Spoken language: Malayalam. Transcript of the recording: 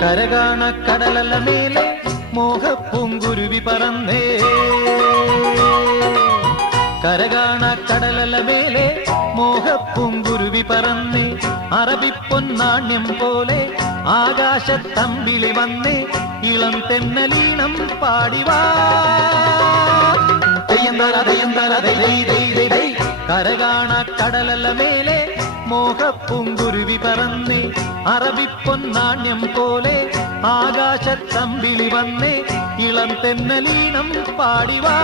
കരകാണ കടലല മേലെ മോഹപ്പൂങ്കുരുവി പറന്നേ കരകാണ കടലല മേലെ മോഹപ്പൂങ്കുരുവി പറന്നേ അറബിപ്പൊന്നാണ്യം പോലെ ആകാശത്തമ്പിളി വന്നേ ഇളം തെന്നലീണം പാടിവാ കരകാണ കടലല മേലെ മോഹപ്പൂങ്കുരുവി പറന്നേ അറബിപ്പൊന്നാണ്യം പോലെ ആകാശത്തമ്പിളി വന്നേ ഇളം തെന്നലീണം പാടിവാ